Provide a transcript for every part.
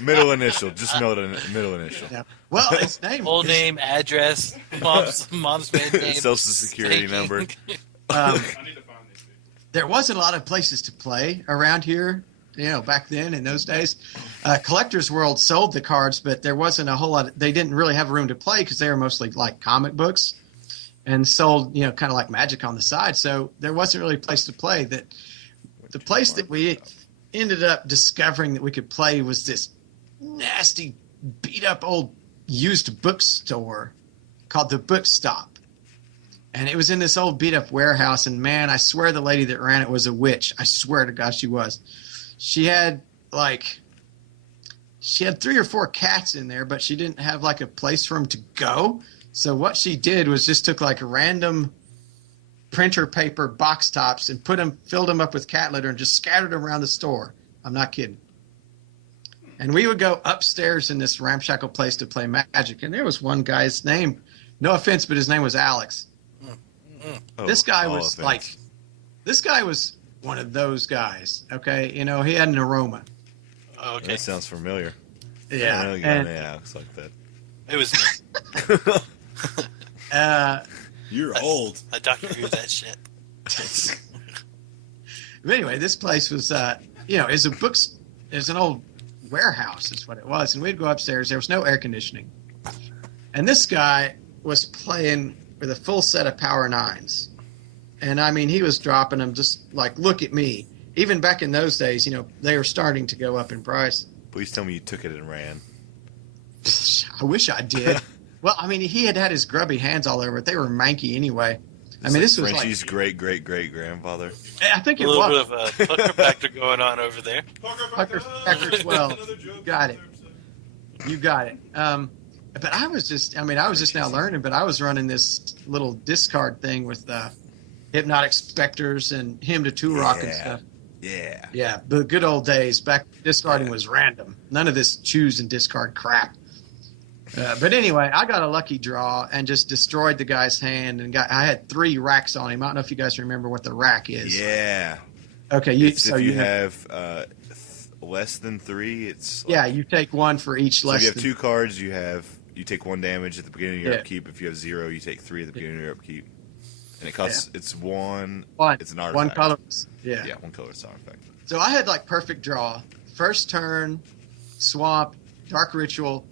Middle initial, just middle initial. Yeah. Well, its name. Full name, address, mom's maiden name, Social security number. I need to find these people. There wasn't a lot of places to play around here, back then in those days. Collector's World sold the cards, but there wasn't a whole lot. They didn't really have room to play because they were mostly like comic books and sold, kind of like Magic on the side. So there wasn't really a place to play. The place that we ended up discovering that we could play was this nasty, beat-up old used bookstore called the Book Stop. And it was in this old beat-up warehouse, and man, I swear the lady that ran it was a witch. I swear to God she was. She had 3 or 4 cats in there, but she didn't have like a place for them to go. So what she did was just took like random printer paper box tops and filled them up with cat litter and just scattered them around the store. I'm not kidding. And we would go upstairs in this ramshackle place to play Magic, and there was one guy's name. No offense, but his name was Alex. This guy was one of those guys. Okay, he had an aroma. Okay. That sounds familiar. Yeah, I know a guy named Alex like that. It was me. You're old. I Doctor Who that shit. But anyway, this place was, is a books. It's an old warehouse, is what it was, and we'd go upstairs. There was no air conditioning, and this guy was playing with a full set of Power Nines, and I mean, he was dropping them just like, look at me. Even back in those days, they were starting to go up in price. Please tell me you took it and ran. I wish I did. Well, I mean, he had his grubby hands all over it. They were manky anyway. I mean, this was Frenchie's great grandfather. I think it A little was. bit of a pucker factor going on over there. Pucker factor 12. Got it. You got it. But I was just now learning, but I was running this little discard thing with Hypnotic Specters and Hymn to Turok and stuff. Yeah. Yeah, the good old days. Back discarding was random. None of this choose and discard crap. But anyway, I got a lucky draw and just destroyed the guy's hand. And I had 3 racks on him. I don't know if you guys remember what the rack is. Yeah. Okay. If you have less than 3, it's you take 1 for each less. So if you have 2 cards, you take 1 damage at the beginning of your upkeep. If you have 0, you take 3 at the beginning of your upkeep. And it costs it's 1. It's an artifact. 1 color. Yeah. Yeah, 1 color artifact. So I had like perfect draw. First turn, Swamp, Dark Ritual,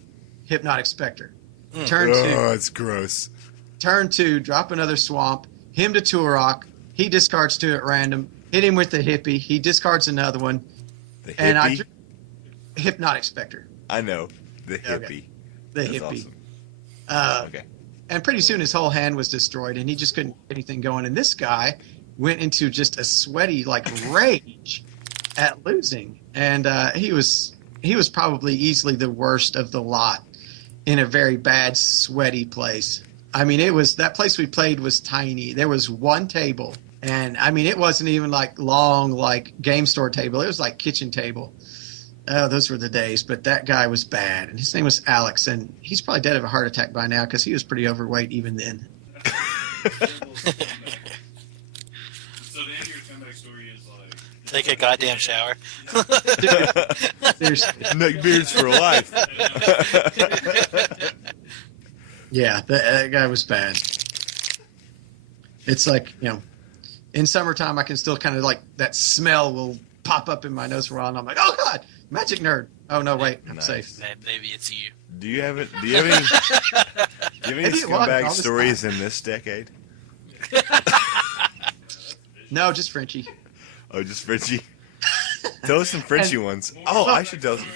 Hypnotic Specter. Turn 2. Oh, it's gross. Turn 2, drop another Swamp, Hymn to Turok. He discards 2 at random. Hit him with the Hippie. He discards another one. The Hippie? And Hypnotic Specter. I know. The Hippie. Okay. The That's Hippie. Awesome. Okay. And pretty soon his whole hand was destroyed, and he just couldn't get anything going. And this guy went into just a sweaty rage at losing. And he was probably easily the worst of the lot in a very bad, sweaty place. I mean, that place we played was tiny. There was 1 table, and I mean, it wasn't even long game store table. It was like kitchen table. Oh, those were the days. But that guy was bad, and his name was Alex, and he's probably dead of a heart attack by now because he was pretty overweight even then. So the end of your comeback story is Take a goddamn shower. Seriously. Neckbeards for life. Yeah, that guy was bad. It's like, in summertime, I can still kind of that smell will pop up in my nose for a while, and I'm like, oh, God, magic nerd. Oh, no, wait, I'm safe. Maybe it's you. Do you have any scumbag stories in this decade? No, just Frenchie. Oh, just Frenchie? Tell us some Frenchie ones. Oh, I should tell some.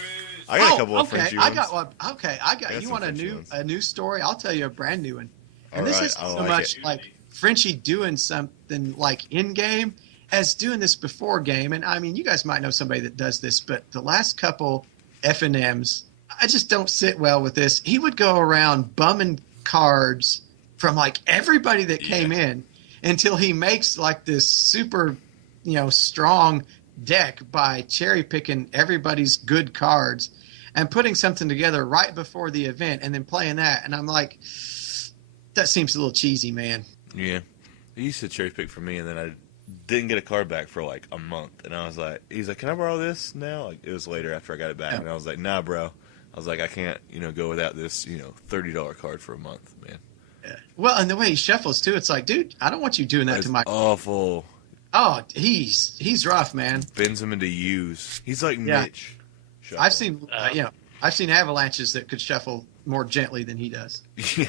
I got a couple of Frenchie ones. I got one. Okay, I got you want a new story? I'll tell you a brand new one. And this isn't so much like Frenchie doing something in game as doing this before game. And I mean, you guys might know somebody that does this, but the last couple F&Ms, I just don't sit well with this. He would go around bumming cards from everybody that came in until he makes this super, strong deck by cherry picking everybody's good cards and putting something together right before the event and then playing that. And I'm like, that seems a little cheesy, man. Yeah. He used to cherry pick for me, and then didn't get a card back for like a month, and I was like, he's like, can I borrow this now? Like, it was later after I got it back, and I was like, nah, bro. I was like, I can't, go without this, $30 card for a month, man. Yeah. Well, and the way he shuffles too, it's like, dude, I don't want you doing that to my. Awful. Oh, he's rough, man. Bends him into U's. He's like Mitch. Shuffle. I've seen avalanches that could shuffle more gently than he does. Yeah.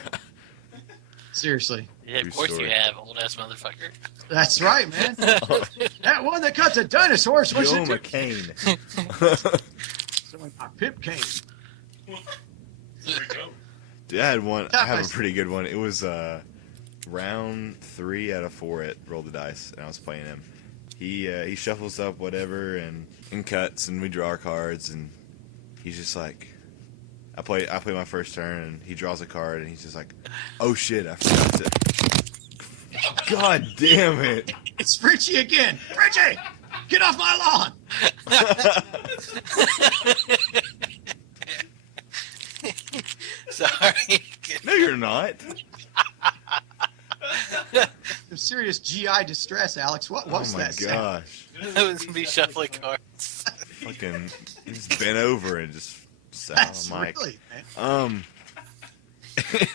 Seriously. Yeah, of course you have, old ass motherfucker. That's right, man. That one that cut the dinosaurs was Joe McCain. My Pip Cane. There we go. Dude, I have a pretty good one. It was round 3 out of 4 at Roll the Dice, and I was playing him. He shuffles up whatever and cuts, and we draw our cards, and he's just like, I play my first turn, and he draws a card, and he's just like, oh shit, I forgot to. God damn it! It's Fritchie again. Fritchie, get off my lawn. Sorry. No, you're not. Some serious GI distress, Alex. What was that Oh my sound? gosh! That was me shuffling cards. Fucking, he's bent over and just sat That's on the mic. really, man.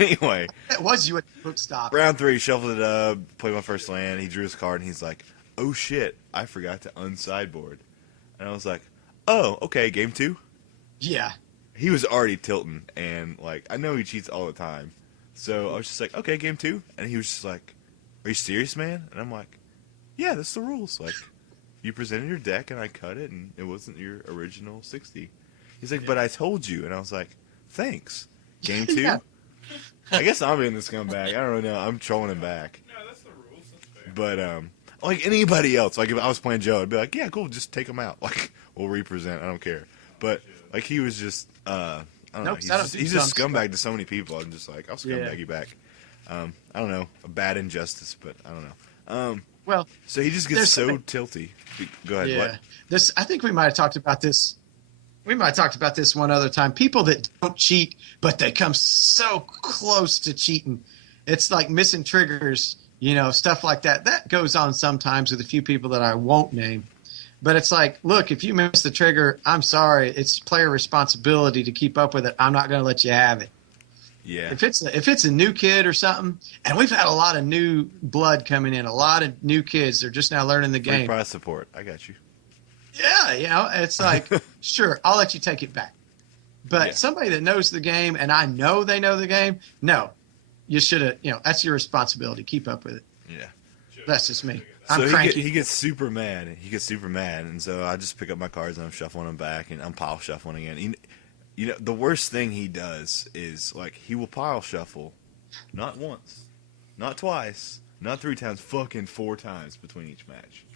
Anyway, That was you at the book stop. round 3, shuffled it up, played my first land. He drew his card, and he's like, "Oh shit, I forgot to unsideboard." And I was like, "Oh, okay, game 2." Yeah. He was already tilting, and like I know he cheats all the time, so I was just like, "Okay, game 2," and he was just like, "Are you serious, man?" And I'm like, "Yeah, that's the rules. Like, you presented your deck, and I cut it, and it wasn't your original 60." He's like, "But I told you," and I was like, "Thanks." Game 2. Yeah. I guess I'm being the scumbag. I don't really know. I'm trolling him back. No, that's the rules. That's fair. But like anybody else, like if I was playing Joe, I'd be like, "Yeah, cool, just take him out. Like we'll represent. I don't care." But like he was just, I don't know. He's just scumbag to so many people. I'm just like, I'll scumbag you back. I don't know, a bad injustice, but I don't know. Well, So he just gets so tilty. Go ahead. yeah. What? I think we might have talked about this. We might have talked about this one other time. People that don't cheat, but they come so close to cheating. It's like missing triggers, stuff like that. That goes on sometimes with a few people that I won't name. But it's like, look, if you miss the trigger, I'm sorry. It's player responsibility to keep up with it. I'm not going to let you have it. Yeah. If it's a new kid or something, and we've had a lot of new blood coming in, a lot of new kids. They're just now learning the Free game. prize support. I got you. Yeah, it's like, sure, I'll let you take it back. But somebody that knows the game, and I know they know the game, no, you should have, that's your responsibility. Keep up with it. Yeah. That's just me. So I'm cranky. he gets super mad. And so I just pick up my cards and I'm shuffling them back, and I'm pile shuffling again. The worst thing he does is like he will pile shuffle, not once, not twice, not 3 times, fucking 4 times between each match.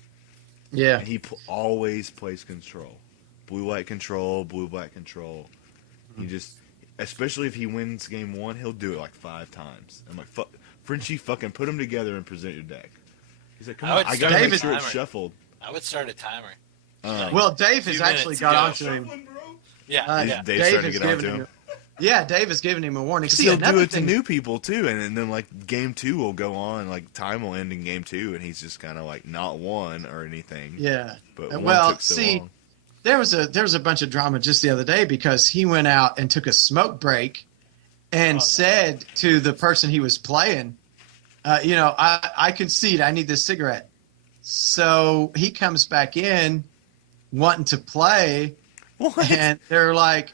Yeah. And he always plays control, blue-white control, blue-black control. He just, especially if he wins game 1, he'll do it like 5 times. I'm like, Frenchie, fucking put them together and present your deck. He's like, come on, I gotta make sure it's shuffled. I would start a timer. Well, Dave has actually got onto him. Yeah. Dave's starting to get onto him. Yeah, Dave has given him a warning. See, he'll do it to new people too, and then like game 2 will go on, like time will end in game 2, and he's just kind of like not won or anything. Yeah. But took so long. there was a bunch of drama just the other day because he went out and took a smoke break, and said to the person he was playing, I concede, I need this cigarette. So he comes back in wanting to play. What? And they're like,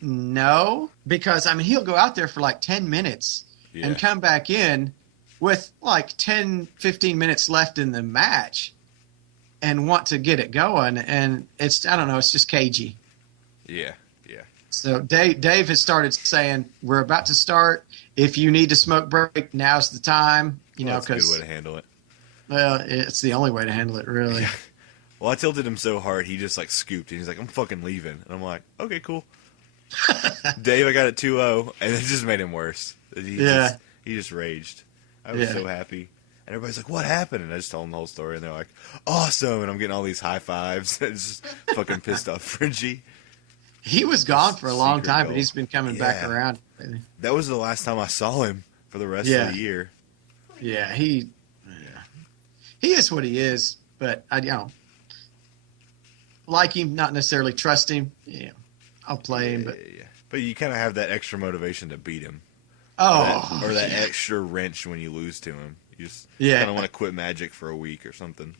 no, because he'll go out there for like 10 minutes and come back in with like 10, 15 minutes left in the match and want to get it going. And it's just cagey. Yeah. So Dave has started saying, we're about to start. If you need to smoke break, now's the time. That's a good way to handle it. Well, it's the only way to handle it, really. Well, I tilted him so hard, he just like scooped, and he's like, I'm fucking leaving. And I'm like, okay, cool. Dave, I got it 2-0, and it just made him worse. He just raged. I was so happy. And everybody's like, what happened? And I just told them the whole story, and they're like, awesome. And I'm getting all these high fives. It's just fucking pissed off Fringy. He was gone for a long time, but he's been coming back around. That was the last time I saw him for the rest of the year. Yeah, he is what he is. But I like him, not necessarily trust him. Yeah, I'll play him, but you kind of have that extra motivation to beat him. Oh, or that extra wrench when you lose to him. You just Yeah. kind of want to quit Magic for a week or something.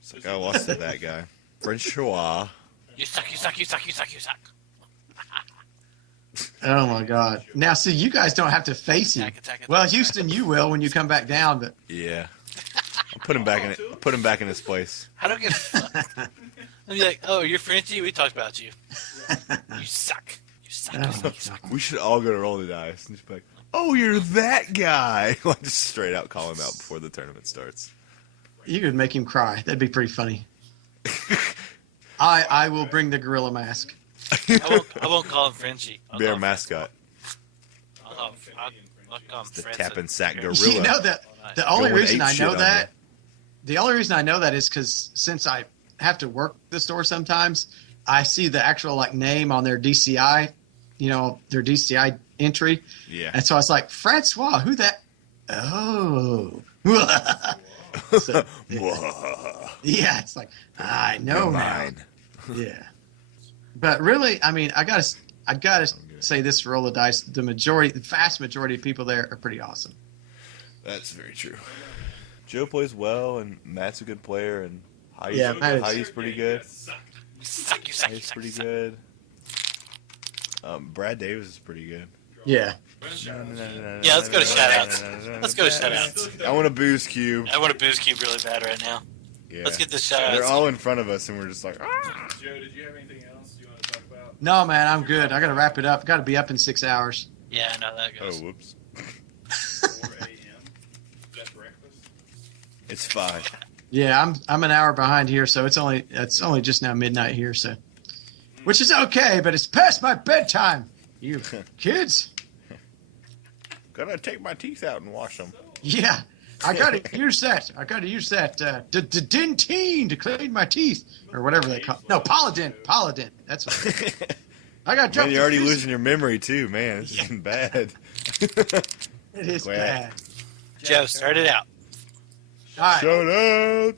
It's like, I lost to that guy. Francois. You suck, you suck, you suck, you suck, you suck. Oh my God! Now, see, you guys don't have to face him. Attack, Well, attack. Houston, you will when you come back down. But Yeah. I'll put him back in it. I'll put him back in his place. I don't give a fuck. I'll be like, oh, you're Frenchie? We talked about you. You suck. You suck, you suck, you suck. We should all go to roll the dice and just be like, "Oh, you're that guy!" Like just straight out call him out before the tournament starts. you could make him cry. That'd be pretty funny. I will bring the gorilla mask. I won't call him Frenchie. I'll Be call our him- mascot. I'll call him The Francis. Tap and Sack Okay. Gorilla. You know that the only Going reason ape I shit know on that, the only reason I know that is because since I have to work the store sometimes, I see the actual like name on their DCI, their DCI entry, Yeah. and so I was like, Francois, who that? Oh, So, yeah, it's like I know You're now. mine. Yeah, but really, I mean, I gotta say this for roll the dice. The vast majority of people there are pretty awesome. That's very true. Joe plays well, and Matt's a good player, and Heidi's, Yeah, Matt is- Heidi's pretty good. You suck, you suck, you Heidi's suck, pretty you suck. good. Brad Davis is pretty good. Yeah, Yeah, let's go to shoutouts. Let's go to shoutouts. I want a booze cube. I want a booze cube really bad right now. Yeah. Let's get the They're shoutouts. all in front of us, and we're just like, ah. Joe, did you have anything else you want to talk about? no, man, I'm good. I gotta wrap it up. Got to be up in 6 hours. Yeah, I know that Oh, goes. whoops. 4 a.m. Is that breakfast? It's 5. Yeah, I'm an hour behind here, so it's only just now midnight here, so which is okay, but it's past my bedtime. You kids. Gotta take my teeth out and wash them. Yeah, I gotta use that. Dentine to clean my teeth or whatever they call. No, Polydent. That's what. I got. Man, you're already losing your memory too, man. This is getting bad. It is Quack. bad. Joe, start it out. All right. Shout outs.